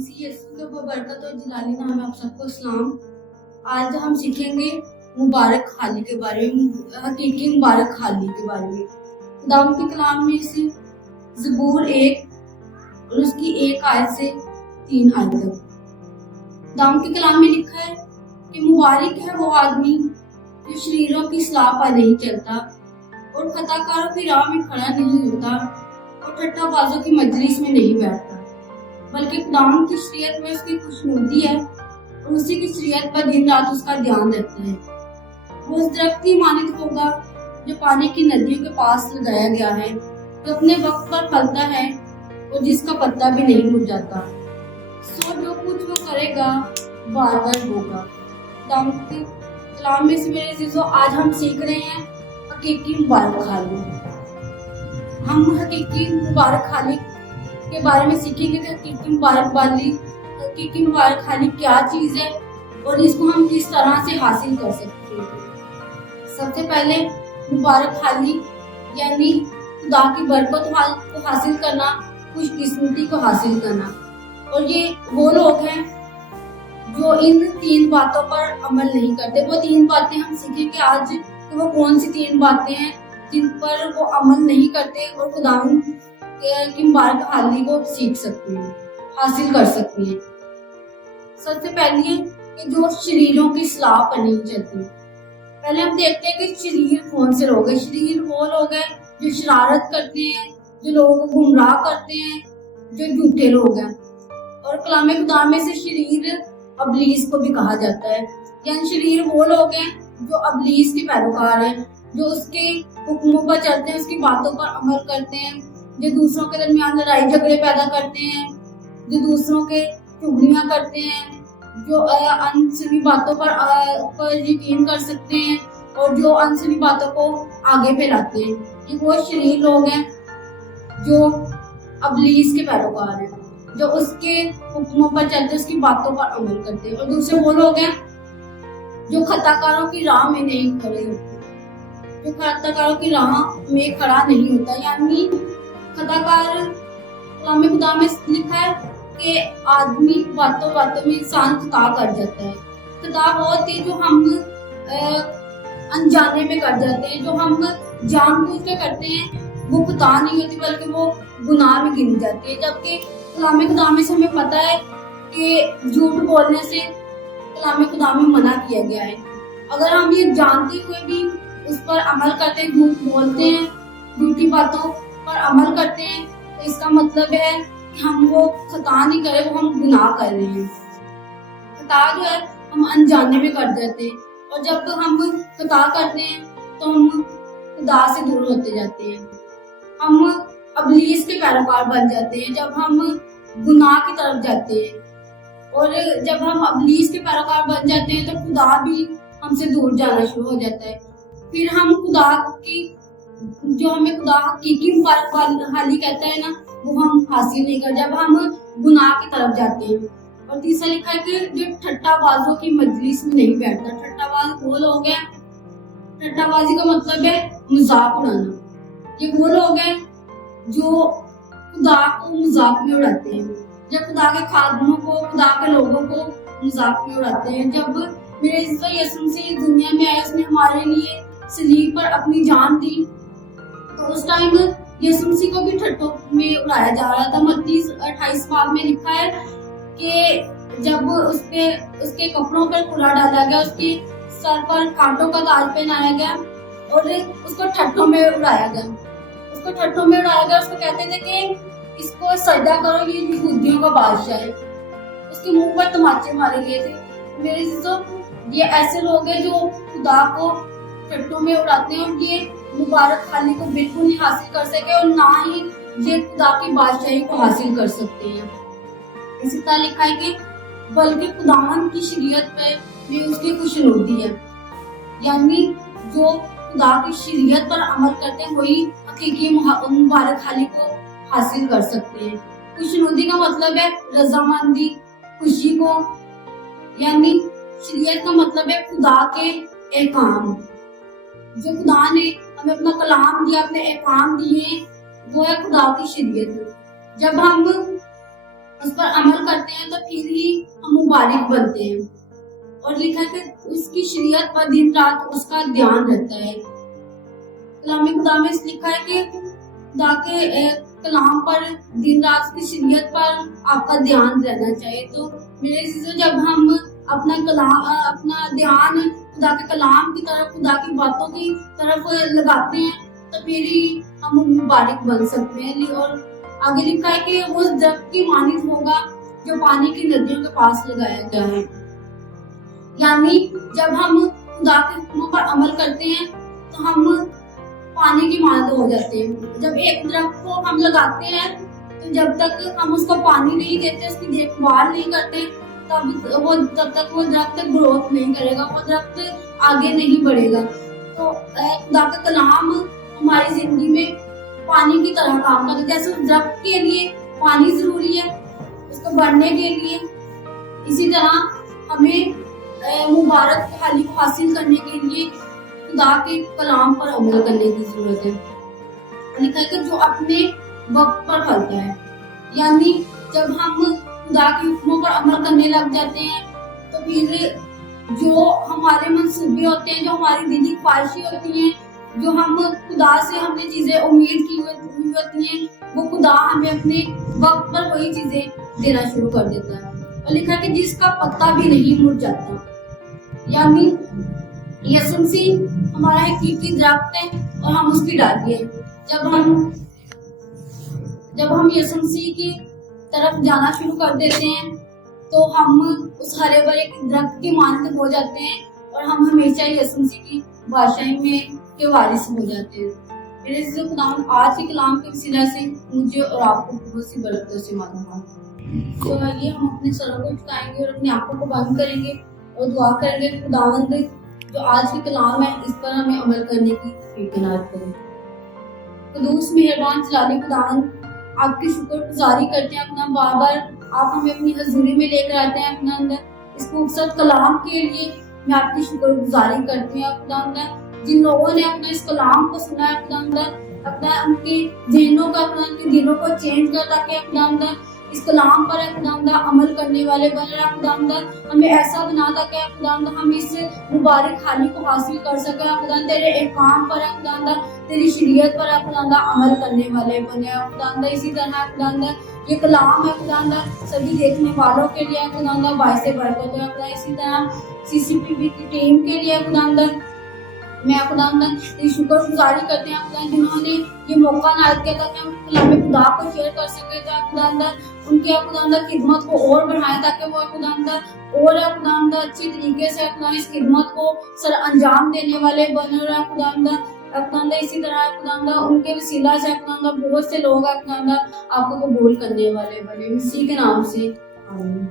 मसीह यीशु के बरकत और जलाली नाम में आप सबको सलाम। आज हम सीखेंगे मुबारक खाली के बारे में, हकीकी मुबारक खाली के बारे में। खुदावंद के कलाम में से ज़बूर 1 और उसकी 1 आयत से 3 आयत तक खुदावंद के कलाम में लिखा है कि मुबारक है वो आदमी जो शरीरों की सलाह पर नहीं चलता और खताकारों की राह में खड़ा नहीं होता और ठट्ठाबाजों की मजलिस में नहीं बैठता, बल्कि खुदावंद की शरीयत में उसकी खुशनुदी है और उसी की शरीयत पर दिन रात उसका ध्यान रखता है। वो उस दरख्त की मानित होगा जो पानी की नदियों के पास लगाया गया है, जो अपने वक्त पर फलता है और जिसका पत्ता भी नहीं मुरझाता। सो जो कुछ वो करेगा बार बार होगा। खुदावंद के कलाम में से मेरे अजीजों, आज हम सीख रहे हैं हकीकी मुबारक खाली। हम हकीकी मुबारक खाली के बारे में सीखेंगे कि हकीकी मुबारक खाली क्या चीज है और इसको हम किस तरह से हासिल कर सकते हैं। सबसे पहले मुबारक खाली यानी खुदा की बरकत को हासिल करना, खुशकिस्मती को हासिल करना। और ये वो लोग हैं जो इन 3 बातों पर अमल नहीं करते। वो 3 बातें हम सीखेंगे आज कि वो कौन सी 3 बातें हैं जिन पर वो अमल नहीं करते और खुदावंद की मुबारक खाली को सीख सकते हैं, हासिल कर सकते हैं। सबसे पहले है कि जो शरीरों की सलाह पर नहीं चलती। पहले हम देखते हैं कि शरीर कौन से लोग हैं। शरीर वो लोग हैं जो शरारत करते हैं, जो लोगों को गुमराह करते हैं, जो झूठे लोग हैं। और कलाम खुदा में से शरीर अबलीस को भी कहा जाता है, यानी शरीर वो लोग हैं जो अबलीस के पैरोकार हैं, जो उसके हुक्मों पर चलते हैं, उसकी बातों पर अमल करते हैं, जो दूसरों के दरमियान लड़ाई झगड़े पैदा करते हैं, जो दूसरों के चुगलियां करते हैं, जो अनसुनी बातों पर यकीन कर सकते हैं और जो अनसुनी बातों को आगे फैलाते हैं। ये वो शरीर लोग हैं जो अबलीस के पैरोकार हैं, जो उसके हुक्मों पर चलते, उसकी बातों पर अमल करते हैं। और दूसरे वो लोग हैं जो खताकारों की राह में नहीं खड़े होते, जो खताकारों की राह में खड़ा नहीं होता। यानी खताकार कलाम खुदा में लिखा है कि आदमी बातों बातों में इंसान खता कर जाता है। खता वो होती है जो हम अनजाने में कर जाते हैं, जो हम जानबूझ के करते हैं, वो खता नहीं होती बल्कि वो गुनाह में गिनी जाती है। जबकि कलाम खुदा में से हमें पता है कि झूठ बोलने से कलाम खुदा में मना किया गया है। अगर हम ये जानते हुए भी उस पर अमल करते हैं, झूठ बोलते हैं, झूठी बातों पर अमल करते हैं, तो इसका मतलब है कि हम वो खता नहीं करे, वो हम गुनाह कर रहे हैं। खता जो है हम अनजाने में कर देते हैं, और जब हम खता करते हैं तो हम खुदा से दूर होते जाते हैं, हम अबलीस के पैरोकार बन जाते हैं। जब हम गुनाह की तरफ जाते हैं और जब हम अबलीस के पैरोकार बन जाते हैं तो खुदा भी हमसे दूर जाना शुरू हो जाता है। फिर हम खुदा की जो हमें खुदा हकीकी मुबारक खाली कहता है ना, वो हम हासिल नहीं कर जब हम गुनाह की तरफ जाते हैं। और तीसरा लिखा है कि जो ठट्ठाबाजों की मजलिस में नहीं बैठता। ठट्ठाबाज वो लोग हैं, ठट्ठाबाजी का मतलब है मजाक उड़ाना। ये वो लोग हैं जो खुदा को मजाक में उड़ाते हैं, जब खुदा के खादमों को, खुदा के लोगों को मजाक में उड़ाते हैं। जब मेरे यीशु मसीह दुनिया में आया, उसने हमारे लिए सलीब पर अपनी जान दी, तो उस टाइम यीशु मसीह को भी ठट्ठों में उड़ाया जा रहा था। मत्ती 28 में लिखा है कि जब उसके कपड़ों पर कुल्ला डाला गया, उसके सर पर कांटों का ताज पहनाया गया और उसको ठट्ठों में उड़ाया गया। उसको कहते थे कि इसको सजदा करो, ये यहूदियों का बादशाह है। उसके मुंह पर तमाचे मारे गए थे। मेरे दोस्तों, ये ऐसे लोग हैं जो खुदा को ठट्ठों में उड़ाते हैं और ये मुबारक खाली को बिल्कुल नहीं हासिल कर सके और ना ही ये खुदा की बादशाही को हासिल कर सकते हैं। इसी तरह लिखा है कि बल्कि खुदावंद की शरीयत पे भी उसकी खुशनुदी है। यानी जो खुदा की शरीयत पर अमल करते हैं वही हकीकी मुबारक खाली को हासिल कर सकते हैं। खुशनुदी का मतलब है रजामंदी, खुशी को। यानी शरीयत का मतलब है खुदा के एहकाम। जो खुदा ने हमें अपना कलाम दिया, अपने एहकाम दिए, वो है खुदा की शरीयत। जब हम उस पर अमल करते हैं तो मुबारक बनते हैं। और लिखा है कि उसकी शरीयत पर दिन रात उसका ध्यान रहता है। कलाम खुदा में लिखा है कि खुदा के कलाम पर दिन रात की शरीयत पर आपका ध्यान रहना चाहिए। तो मेरे अजीजों, जब हम अपना ध्यान खुदा के कलाम की तरफ, खुदा की बातों की तरफ लगाते हैं, तो फिर ही हम मुबारक बन सकते हैं। और आगे लिखा है कि वो दरख्त की मानित होगा जो पानी की नदियों के पास लगाया गया है। यानी जब हम खुदा के हुक्मों पर अमल करते हैं तो हम पानी की मानद हो जाते हैं। जब एक दरख्त को हम लगाते हैं तो जब तक हम उसको पानी नहीं देते, उसकी देखभाल नहीं करते, तब तक वो दरख्त ग्रोथ नहीं करेगा, वो दरख्त आगे नहीं बढ़ेगा। तो खुदा का कलाम हमारी जिंदगी में पानी की तरह काम करता है। जैसे उस दरख्त के लिए पानी जरूरी है उसको बढ़ने के लिए, इसी तरह हमें मुबारक हाली को हासिल करने के लिए खुदा के कलाम पर अमल करने की जरूरत है। लिखा है कि जो अपने वक्त पर फलता है, यानी जब हम खुदा के हुक्मों पर अमल करने लग जाते हैं तो फिर जो हमारे मंसूबे होते हैं, जो हमारी दिली ख्वाहिशें होती हैं, जो हम खुदा से हमने चीजें उम्मीद की हुई होती हैं, वो खुदा हमें अपने वक्त पर वही चीजें देना शुरू कर देता है। और लिखा है कि जिसका पत्ता भी नहीं मुरझाता, यानी यीशु मसीह हमारा हकीकी दरख्त है और हम उसकी डाली है। जब हम यीशु मसीह की तरफ जाना शुरू कर देते हैं तो हम उस हरे भरे दरख्त की मानद हो जाते हैं और हम हमेशा यीशु मसीह की बादशाही में के वारिस हो जाते हैं। मेरे से खुदावंद आज के कलाम के वसीला से मुझे और आपको बहुत सी बरकतों से मालूम। तो आइए हम अपने सरों को झुकाएंगे और अपनी आंखों को बंद करेंगे और दुआ करेंगे कि खुदावंद जो आज की कलाम है इस पर हमें अमल करने की तौफीक इनायत करें। कदूस मेहरबान जलाली खुदावंद, आपकी शुक्रगुजारी करते हैं अपना बार बार आप हमें अपनी हजूरी में लेकर आते हैं अपना अंदर इस खूबसूरत कलाम के लिए मैं आपकी शुक्रगुजारी करती हूँ। अपना अंदर जिन लोगों ने अपना इस कलाम को सुना है, अपना अंदर अपना उनके जहनों का, अपना उनके दिलों को चेंज कर ताकि अपना अंदर इस कलाम पर अपना अंदर अमल करने वाले बने। अपना अंदर हमें ऐसा बना ताकि अपना अंदर हम इस मुबारक हाली को हासिल कर सके। अपना तेरे एक काम पर अपना अंदर तेरी शरीयत पर अपना अंदर अमल करने वाले बने। अपना अंदर इसी तरह अपना अंदर ये कलाम है अपना अंदर सभी देखने वालों के लिए अपना अंदर बायस बरकत है। अपना इसी तरह CCPB की टीम के लिए अपना अंदर मैं खुदा अंदर शुक्रगुजारी करते हैं अपना जिन्होंने ये मौका नायत किया ताकि हम कलाम खुदा को शेयर कर सके। तो खुदा अंदर उनके खुदा अंदर खिदमत को और बढ़ाएं ताकि वो खुदा अंदर और खुदा अंदर अच्छी तरीके से अपना इस खिदमत को सर अंजाम देने वाले बने। और खुदा अंदर इसी तरह खुदा अंदर उनके वसीला से अपना अंदर बहुत से लोग अपना अंदर आपको कबूल करने वाले बने। मसीह के नाम से आमीन।